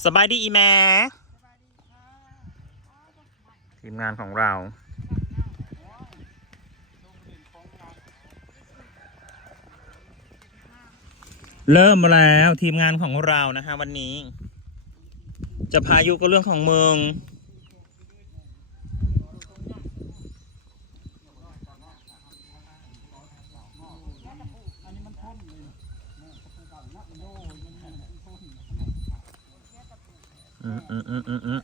สบายดีอีแม่ทีมงานของเรา เริ่มมาแล้วทีมงานของเรานะฮะวันนี้ จะพายุก็เรื่องของเมือง อืมอืมอืมอืมอืม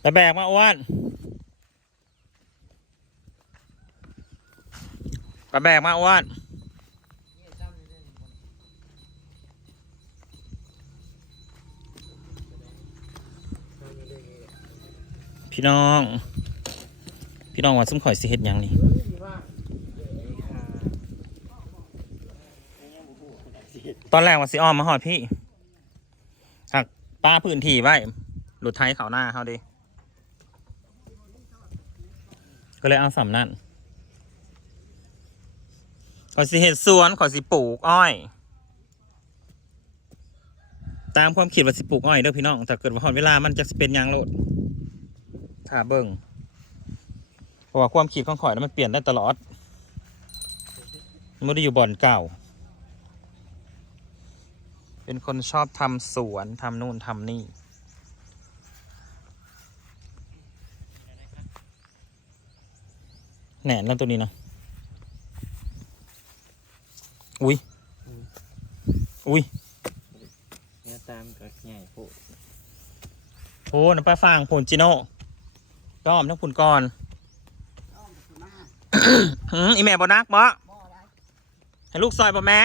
ไปแบกมาอ้วนไปแบกมาอ้วนพี่น้อง พี่น้องว่าซุ้มข่อยสิเฮ็ดหยังนี่ตอนแรกว่าสิอ้อมมาหอดพี่หักป้าพื้นที่ไว้หลุดไทยเขาหน้าเขาดิก็เลยเอาสำนั่นขอยสิเห็ดสวนขอยสิปลูกอ้อย ตามความคิดว่าสิปลูกอ้อยเด้อพี่น้องแต่เกิดว่าหอดเวลามันจะเป็นยังโลดถ้าเบิ่ง เพราะว่าความคิดของข่อยนั้นมันเปลี่ยนได้ตลอดมันไม่ได้อยู่บ่อนเก่า เป็นคนชอบทำสวนทำนู่นทำนี่แหน่นแล้วตัวนี้นะ อุ้ย อุ้ยเนี่ยตามกับใหญ่โพดโอ้น้ำปลาฟางผลจิโน่ก็อมทั้งผุนก่อนหืม อีแม่บอนักบ่ให้ลูกซอยบ่แม่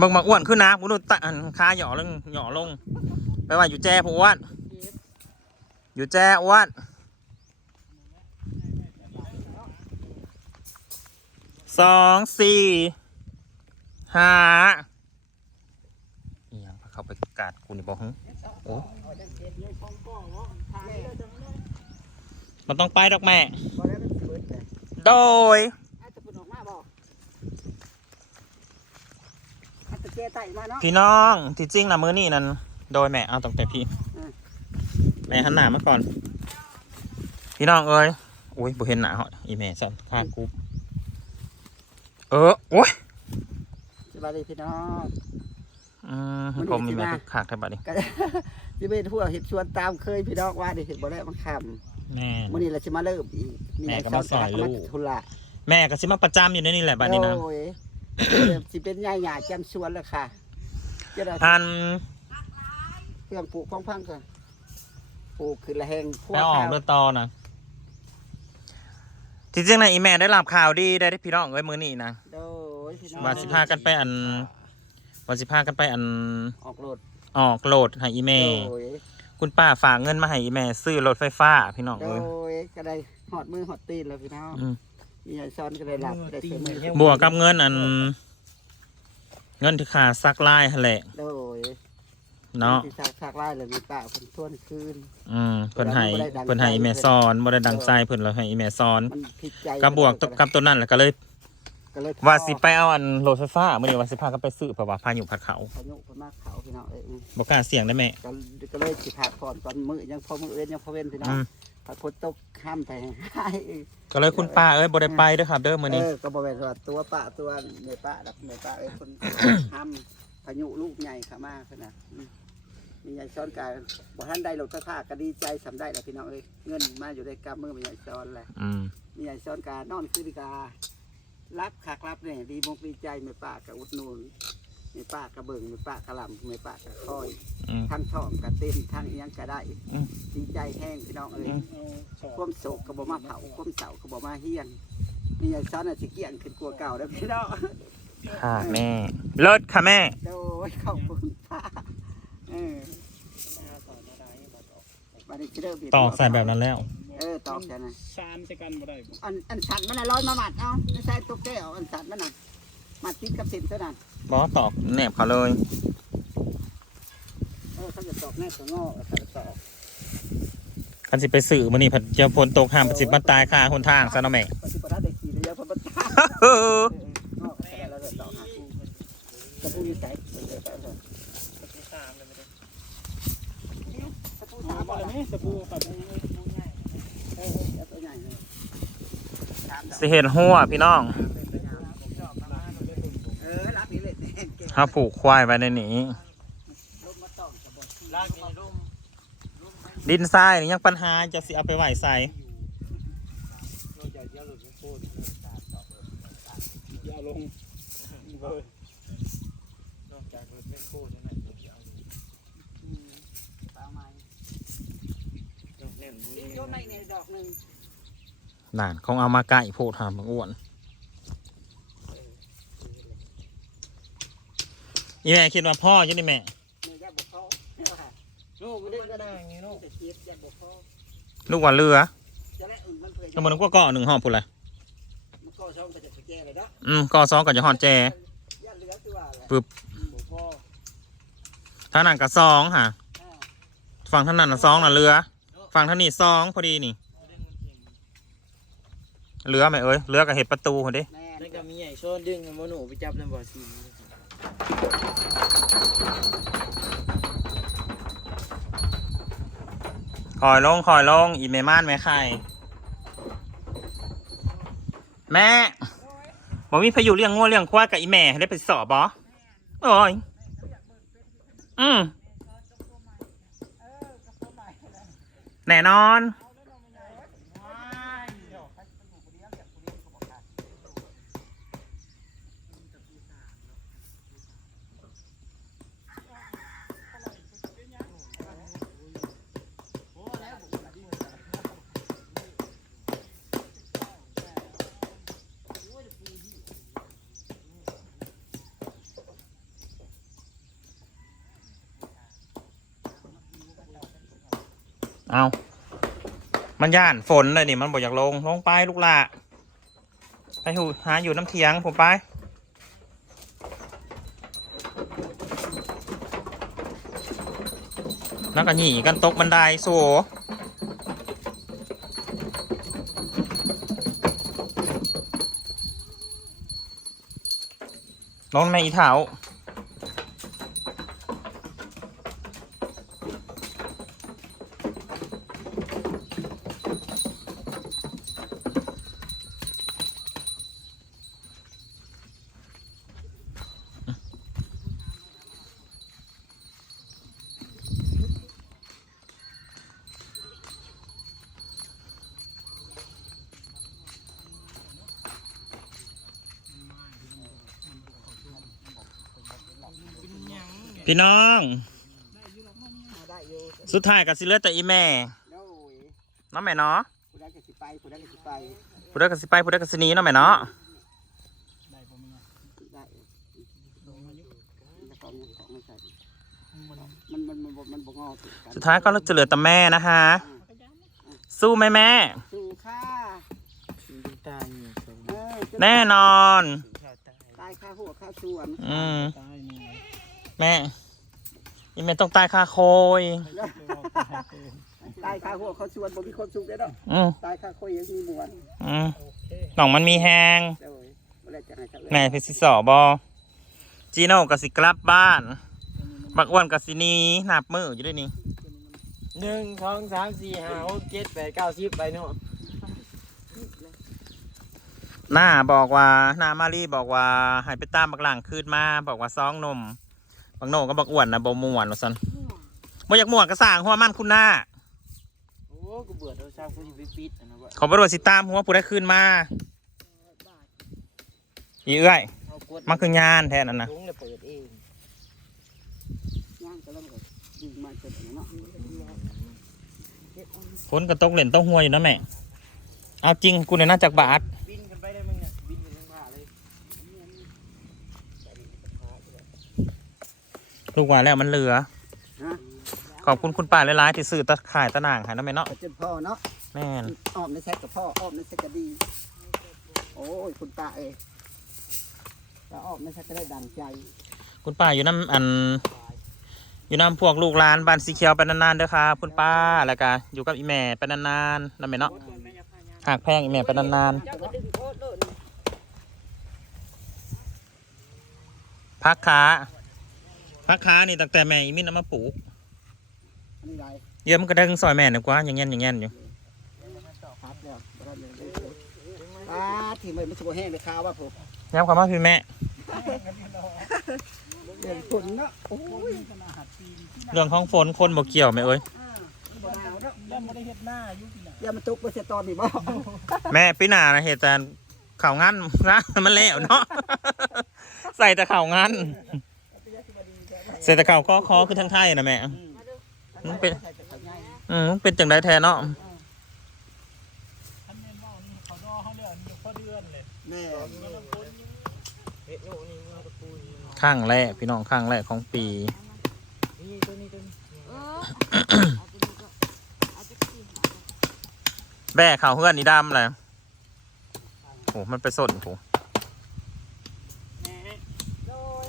บิ่งมาอ้วนขึ้นนะกูดูตะอันขาหย่อลงหย่อลงไปว่าอยู่แจ้ผู้อ้วนอยู่แจ้อ้วนสองสี่ห้าอียงเข้าไปกาดกูนี่บอกฮึโอ้ มันต้องไปดอกแม่โดย อาจจะปุ่นออกมาบ่อาจจะเจไต่มาเนาะพี่น้องที่จริงนะมื้อนี้นั่นโดยแม่เอาตั้งแต่พี่อืมแม่หันหน้ามาก่อน พี่น้องเอ้ยอุ้ยบ่เห็นหน้าเหรออีแม่สั่นข้ากูเออโอ้ยสบายดีพี่น้อง อืมมื้อนี้ผมมีแม่สิมาทุกขากแท่บัดนี้ ก็ที่เป็นพวกเห็ดชวนตามเคยพี่น้องว่าได้เห็ดบ่ได้มันค แม่ำมื้อนี้เราจะมาเริ่มอีกแม่ก็มาซอยลูกทุละแม่ก็สิมาประจำอยู่ในนี่แหละบัดนี้นะโอ้ยเริ่มสิเป็นใหญ่หยาแจมชวนแล้วค่ะจะได้อันเครื่องปลูกของพังก่อนปลูกคือละแหงพวไปกออกข้าวเรือตอนะที่จริงนะอีแม่ได้รับข่าวดีได้พี่น้องเอ้ยมื้อนี้นะ โดยพี่น้องว่าสิพากันไปอันว่าสิพากันไปอันออกรถออกโหลดให้อีแม่ โดย คุณป้าฝากเงินมาให้อีแม่ซื้อรถไฟฟ้า พี่น้องโดเอ้ยยก็ได้หอดมือหอดตีนแล้วพี่น้องอืมมีไอซอนก็ได้หลับได้เสมอบวกกับเงินอัน เงินที่ค่าซักลายหั่นแหละโดยเนาะ ที่สักสักไล่เลยมีป่าเพิ่นทวนคืน อืมเพิ่นให้เพิ่นให้อีแม่ซอนบ่ได้ดังใจเพิ่นแล้วให้อีแม่ซอนมันผิดใจกับบวกกับตัวนั้นแหละก็เลย ก็เลยว่าสิไปเอาอันรถไฟฟ้ามื้อนี้ว่าสิพากันไปซื้อเพราะว่าพายุพัดเขาพายุเพิ่นมาเขาพี่น้องเอ้ยอืมบ่กล้าเสี่ยงได้แม่ก็ก็เลยสิพักผ่อนตอนมื้อยังพอมื้อเว้นยังพอเว้นพี่น้องอืมพอฝนตกข้ามแต่ให้ก็เลยคุณป้าเอ้ยบ่ได้ไปเด้อครับเด้อมื้อนี้เออก็บ่แม่นว่าตัวป้าตัวแม่ป้าดับแม่ป้าเอ้ยคนห้ามพายุลูกใหญ่เข้ามาพุ่นน่ะอืมมีใหญ่ซ้อนกายบ่ทันได้รถไฟฟ้าก็ดีใจสำได้แล้วพี่น้องเอ้ยเงินมาอยู่ในกำมือมีใหญ่ซ้อนแหละอืมมีใหญ่ซ้อนกานอนคือดีกา รับคักรับเนี่ยดีมกดีใจแม่ป้ากับอุดหนุนแม่ป้ากับเบิ่งแม่ป้ากะหล่ำแม่ป้ากับคอย อืม ทั้งท้องกับเต็มทั้งเอียงก็ได้อืม ดีใจแห้งพี่น้องเอ้ยอืมความโศกก็บ่มาเผาความเศร้าก็บ่มาเฮียนมีใหญ่ซ้อนน่ะสิเกี่ยงขึ้นกลัวาเก่าแล้วพี่น้องค่ะแม่เลิศค่ะแม่ โดยขอบคุณป้าเออบัดนี้สิเริ่มเปลี่ยนตอกใส่แบบนั้นแล้ว เออตอกใช่นะซานใส่กันบ่ได้บ่อันอันสัตว์มันน่ะร้อยมาหมัดเอาไม่ใช่ตุ๊กแก้วอันสัตว์มันน่ะมาติดกับเส้นเท่านั้นบอตอกแนบเขาเลยเออเขาจะตอกแน่ตัวงอเขาจะตอกคันสิไปสื่อมันนี่ผัดเจ้าพลตกห้ามผัดสิบมันตายคาคนทางซะเนาะแม่ปฏิปทาได้ขี่ระยะพระบัตรเออนอกจากแล้วเดี๋ยวต่อหาคู่จะพูดนิสัยเดี๋ยวไปเถอะสปูสามเลยไม่ได้จะพูดสาสามมบ่บ่เลเลยยไหมสปูกับ สิเห็นหัวพี่น้องถ้าผูกควายไว้ในนี้ ดินทรายนี่ยังปัญหาจะสิเอาไปไหวใส่นอกจากเลยาลงเบอร์นอกจากหลุดเป็นโคตรนั่นแหละยาลง ปลาไม้ ต้องเน้นบุญ โยนในในดอกหนึ่ง น่านของเอามาไก่โพดหามอ้วนอีแม่คิดว่าพ่ออยู่นี่แม่เนื้อยาบกเขาเนี่ยค่ะลูกไม่ได้ก็ได้ไงลูกแต่ลูกว่าเรือจะได้อื่นมันเผยแล้วมันก็เกาะหนึ่งห้องพูดเลยมันก็ช่องไปจะไปแก้เลยเนาะอืมกาะสองก่อนจะหอดแจยาเหลือคือว่าอะไรปึ๊บท่านั่นกับสองค่ะ ฝั่งท่านั่นน่ะสองน่ะเรือ ฝั่งท่านี่สองพอดีนี่ เรือไหมเอ้ยเรือกับเห็ดประตูคนดิแม่แล้วก็มีใหญ่โซนดึงโมโนไปจับในบ่อซีคอยลงคอยลงอีเมม่านแม่ไข่แม่บอกมีพายุเลี้ยงงัวเลี้ยงควายกับอีแม่ได้ไปสอบบอโอ้ยอืมแน่นอน เอามันย่านฝนเลยนี่มันบอกอยากลงลงไปลูกหละไปหูหาอยู่น้ำเทียงผมไปแล้วก็หนีกันตกบันไดสูลงในอีเถา พี่น้องได้อยู่สุดท้ายกับสิเหลือแต่อีแม่โอ้ยเน้องแม่เนาะผู้ใดก็สิไปผู้ใดก็สิไปผู้ใดกับสิไปผู้ใดกับสิหนีเนาะแม่เนาะได้ผมมีได้ลงมายุแต่ของของไม่ใช่มันมันมันมันมันบ่งอติดกันสุดท้ายก็จะเหลือแต่แม่นะคะ สู้ไหมแม่ สู้ค่าดูตายอยู่เออจแน่นอนข้าตายตายค่าหัวค่าส่วนอืมตายนี่ แม่อีแม่ต้องตายคาโคยตายค่าหัวเขาส่วนบ่มีความสุขได้ดอกอืมตายค่าคอยยังมีมวนอืมโอเคหนองมันมีแหงโอ้ยบ่ได้จะให้เขาเลยแม่เพชรสิสอบอจีโน่กับสิกลับบ้าน บักอ้วนกับสิหนีหนับมืออยู่ด้วยนี่หนึ่งสองสามสี่ห้าหกเจ็ดแปดเก้าสิบไปเนาะหน้าบอกว่าหน้ามารีบอกว่าให้ไปตามบักหลังคืนมา บอกว่าซองนม บักโน่ก็บักอ้วนนะบ่ม่วนว่าซั่นบ่อยากม่วนก็สร้างหัวมันคุณหน้าโอ้กูเบื่อโทรศัพท์กูจะไปปิดอันนั้นวะขอบ่รู้ว่าสิตามหัวผู้ได้คืนมาอีเอ้อยเอากดมันคืองานแทนนั่นนะลุงเลยเปิดเองย่างก็แล้วก็ดึงมาจนเนาะฝนก็ตกเล่นเต้าหัวอยู่นะแม่ เอาจริงกูเนี่ยน่าจากบาท บินกันไปได้มึงเนี่ยบินกันทั้งบ้านเลย ลูกว่าแล้วมันเหลือ ฮะขอบคุณคุณป้าหลายๆที่ซื้อตะข่ายตะหน่างให้นะแม่เนาะก็จนพ่อเนาะแม่นอ้อมในแซกกับพ่ออ้อมในแซกก็ดี โอ้ยคุณตาเอ้ยถ้าอ้อมในแซกก็ได้ดังใจคุณป้าอยู่น้ำอัน อยู่นำพวกลูกหลานบ้านสีเขียวไปนานๆเด้อครับคุณป้าแล้วก็อยู่กับอีแม่ไปนานๆนั่นแม่เนาะหากแพงอีแม่ไปนานเจ้าก็ดึงโคตรโลดๆพักขา พักขานี่ตั้งแต่แม่อีมินเอามาปลูกอันนี้ไรเยอะมันก็ได้ถึงซอยแม่นึกว่าอย่างเงี้ยอย่างเงี้ยอยู่ครับแล้วบ่ทันได้ได้ผลอ่าที่มันไม่สุกแห้งเลยข้าวว่าผมย้ำคำว่าพี่แม่เรื่องฝนเนาะโอ้ยเรื่องของฝนคนบ่เกี่ยวแม่เอ้ยบ่หนาวเนาะแล้วไม่ได้เฮ็ดหน้าอยู่ปีหน้าอย่ามันตกบ่เสียตอนนี่บ่แม่ปีหน้านะเหตุแต่ข่าวงั้นนะมันเละเนาะใส่แต่ข่าวงั้น ใส่แต่ข่าวข้อคอคือทั้งไทยนะแม่มันเป็นอืมมันเป็นจังไดแทนเนาะข้างแรกพี่น้องข้างแรกของปีนี่ตัวนี้ตัวนี้เออเอาตัวนี้ก็เอาจักสิเอาจักแบ่ข่าวเพื่อนนี่ดำเลยโอ้มันไปสดโอ้ แม่โดย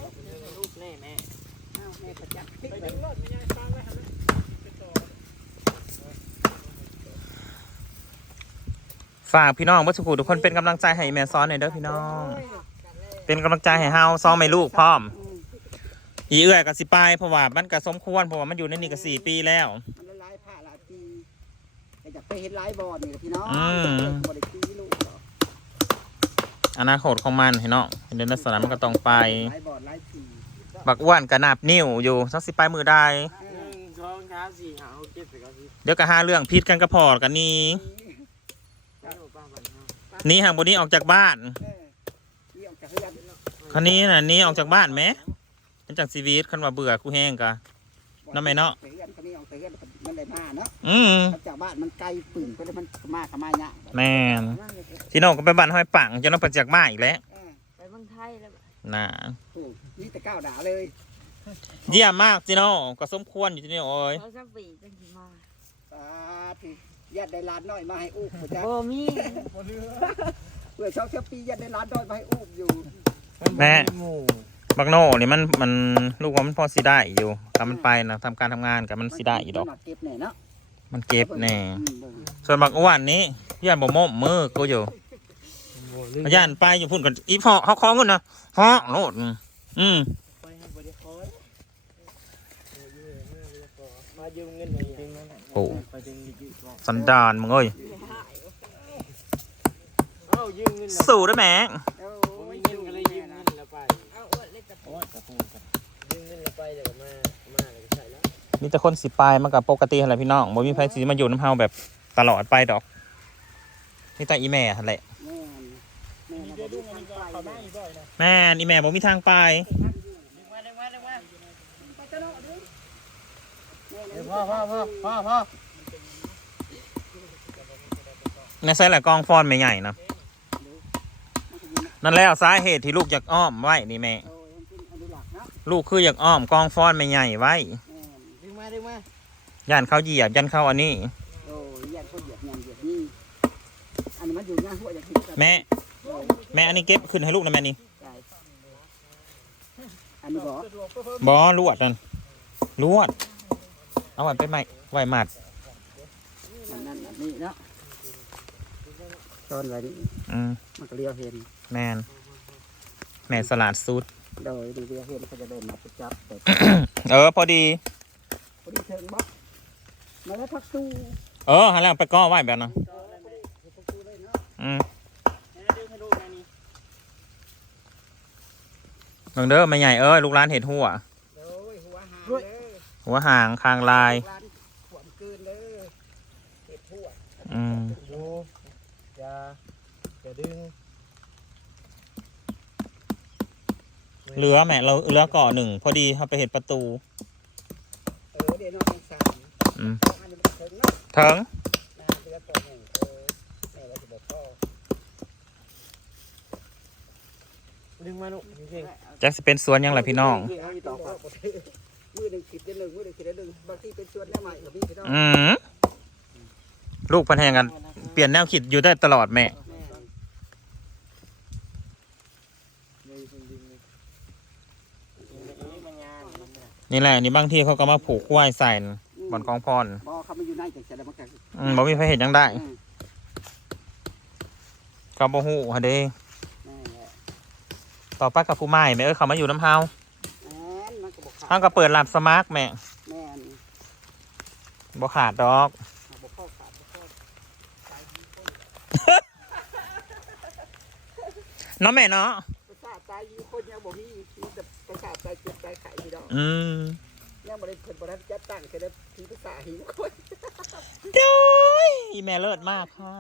ลูกแน่แม่ อ้าวแม่ประจักษ์ ไปดึงรถไม่ยายฟังไว้หั่นนะไปต่อ ฝากพี่น้องวัสุขุทุกคนเป็นกำลังใจให้แม่ซ้อนหน่อยเด้อพี่น้อง เป็นกำลังใจให้เฮาซ้อมไม่ลูกพร้อม อีเอื้อยกับสิไปเพราะว่ามันก็สมควรเพราะว่ามันอยู่ในนี่ก็สี่ปีแล้ว มันละลายผ้าหลายปีแต่อยากไปเห็นหลายบ่อนี่พี่น้องอืม บ่ได้ตีลูกหรอกอนาคตของมันให้เนาะเดินลักษณะมันก็ต้องไป หลายบ่อหลายปีบักอ้วนก็นับนิ้วอยู่สักสิไปมือได้ หนึ่งสองสามสี่ห้าหกเจ็ดแปดเก้าสิบเดี๋ยวก็หาเรื่องพิษกันกระพอดกันนี่ไปโน่ป้าก่อนเนาะหนี่ห่างบนนี้ออกจากบ้านเออนี่ออกจากเฮือนคันนี้น่ะหนี่ออกจากบ้านไหมเป็นจากชีวิตคันว่าเบื่อกูแห้งกะนั่นไหมเนาะไปเฮือนก็นี่ออกจากเฮือนมันได้มาเนาะอืมเขาจากบ้านมันไกลปืนก็ได้มันมาขมาเนี่ยแม่นพี่น้องก็ไปบ้านห้อยปังจะน้องไปจากบ้านอีกแล้วเออไปเมืองไทยแล้วน่ะโอ้นี่แต่ก้าวด่าเลยเยี่ยมมากจีโน่ก็สมควรอยู่ที่นี่โอ้ยเขาสักปีจังสิมาสาธุ ญาติได้ร้านน้อยมาให้อุ้มจ้ะบ่มีบ่เรือเพื่อชอบเชปีญาติได้ร้านน้อยมาให้อุ้มอยู่แม่หมู่บักโน่นี่มันมันลูกว่ามันพอสิได้อยู่ถ้ามันไปนะทำการทำงานกับมันสิได้อยู่ดอก มันเก็บแน่เนาะมันเก็บแน่ อืมเบิ่งส่วนบักอ้วนนี้ย่านบ่โม่มือกูอยู่บ่เรืย่านไปอยู่พุ่นกันอีพ่อเขาคล้องกันนะฮะโลดอืมไปให้บ่ได้คอยมายืมเงินให้ดึงนั่นน่ะโอ้ไปดึงยืดก่อน สันดานมึงเอ้ยสู้ได้แหมโอ้บ่ยมีเงินก็เลยยืมนแล้วไปเอาอ้วนเล็กตะปูโอ้ยกระปูกันยืมเงินแล้วไปเดี๋ยมามาแล้วก็ใช่แล้วมีแต่คนสิไปมันกับปกติอะไรพี่น้องบ่มีไผสิมาอยู่น้ำเฮาแบบตลอดไปดอกนี่แต่อีแม่หั่นแหละแม่นอีแม่นอีแม่บ่มีทางไปพ่อพ่อพ่อพ่อพ่อ ในไซแหละกองฟอนไม่ใหญ่นะนั่นแล้วสาเหตุที่ลูกอยากอ้อมไว้นี่แม่โอ้ยมันเป็นอนุรักษ์เนาะลูกคืออยากอ้อมกองฟอนไม่ใหญ่ไว้แม่นดึงมาดึงมาย่านเขาเหยียบย่านเขาอันนี้โอ้ยญาติคนเหยียบยามเหยียบนี่อันนี้มันอยู่หน้าหัวอย่างที่แม่โอ้ยแม่อันนี้เก็บขึ้นให้ลูกนะแม่นี่ใจอันนี้บอกสะดวกเพิ่มบอลวดนั่นลวด เอาไว้ไปไหมไว้หมัดอันนั้นอันนี้เนาะ ตอนไว้นี่อืมมันก็เลี้ยวเห็น แมนแม่สลัดซูดโดยดูเลี้ยวเห็นเขาจะเดินมาไปจับแต่เออ พอดี พอดีเชิงบอกมาแล้วพักตู้เออหันหลังไปก้อไว้แบบนั้นอืมดึงให้ลูกนะนี่เบิ่งเด้อไม่ใหญ่เอ้ยลูกร้านเห็ดหัวโอ้ยหัวหางเลยหัวหางคางลาย ร้านขวมเกินเลยเห็ดหัวอืม ดูอย่าอย่าดึงเหลือแม่เราเหลือก่อหนึ่งพอดีเขาไปเห็ดประตู เออเดี๋ยวน้องสามอืมอันนี้มันเถิงเนาะเถิงนาเดือตัวหนึ่งเออแม่เราจะบอกพ่อดึงมาลูกจริงจักสิเป็นสวนยังไงพี่น้องเอาอีต่อไปมือหนึ่งขีดได้หนึ่งมือหนึ่งขีดได้หนึ่งบางทีเป็นส่วนได้ใหม่กับพี่พี่น้องอืมลูกพันแหงกัน เปลี่ยนแนวคิดอยู่ได้ตลอดแม่แม่ๆเลยดึงดึงเลยนี่มันงานนี่แหละนี่บางที่เขาก็มาผูกควายใส่น่ะบอนกองพรบ่เขามาอยู่ในจังซี่แล้วมันก็อืมบ่มีใครเห็นยังได้อืมก็บ่ฮู้ฮะเด้แม่นแหละต่อไปกับผู้ใหม่แม่เอ้ยเขามาอยู่น้ำเฮาแม่นมันก็บ่ขาเฮาดก็เปิดรับสมัครแม่แม่นบ่ขาดดอก เอาบ่เข้าขาดบ่เข้า เนาะแม่เนาะประสาทตายอยู่คนยังบ่มีมีแต่ประสาทตายเจ็บตายไข้พี่น้องอืมยังบ่ได้เพิ่นบ่ได้จัดตั้งแค่ได้ทีภาษาหิวคนโด้ยอีแม่เลิศมากค่ะ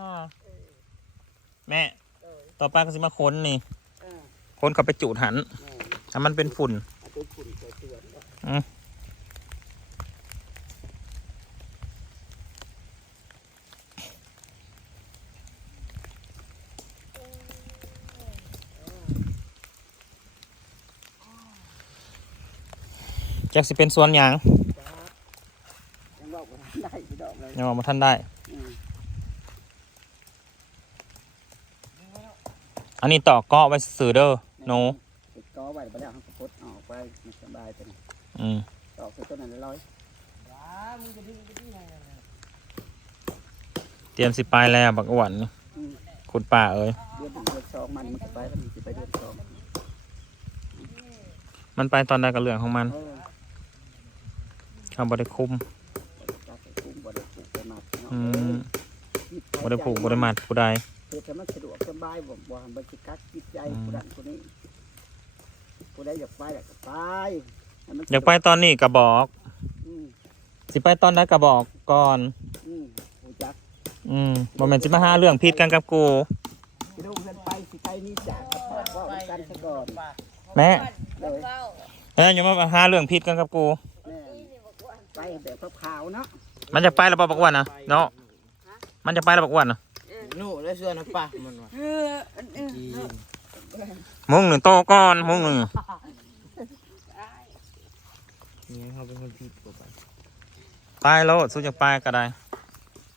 แม่ เออต่อไปก็สิมาค้นนี่เออค้นเขาไปจุดหันแม่นถ้ามันเป็นฝุ่นเอาไปฝุ่นใส่ตัวนี่ก็อืม จักสิเป็นส่วนหยางจ้ายังบอกบ่ได้พี่น้องเลยยังว่ามาท่านได้ อืมอันนี้ต่อเกาะไว้สื่อเด้อโนติดกอไว้บ่แล้วเฮาก็ปลดออกไปมันสบายจังอืมตอกใส่ต้นนั้นร้อยเตรียมสิไปแล้วบักอ้วนนี่อืมขุดป่าเอ้ยเดือนหนึ่งเดือนสองมันมันก็ไปแล้วมันสิไปเดือนสองมันไปตอนใดกับเรื่องของมัน เออ ทำบริคุมจับไปกุ้งบ่ได้ปลูกไปมาพี่น้องอืมเอ้ยบริผูกบริมาดผู้ใดเฮ็ดให้มันสะดวกสบายบ่บ่ให้มันสิกัดจิตใจอืมผู้นั้นผู้นี้ผู้ใดอยากไปอยากจะไปให้มันสะดวอยากไปตอนนี้กระบอกอืมสิไปตอนใดกระบอกก่อนอืมผู้จักอืมบ่แม่นสิมาหาเรื่องผิดกันกับกูพี่น้องเพิ่นไปสิไปนี่จากกับพ่อเว้ากันซะก่อนแม่เลยเอ้ยอย่ามาหาเรื่องผิดกันกับกู แม่ไปแบบขาวๆเนาะมันจะไปแล้วบ่บักอ้วนนะเนาะมันจะไปแล้วบักอ้วนนะนู่แล้วเสื้อน้ำปลามันว่ะเอออันเออจีนมุงหนึ่งโตก่อนมุงหนึ่งนี่เขาเป็นคนผิดกว่าไปไปโลดสู้จะไปก็ได้เ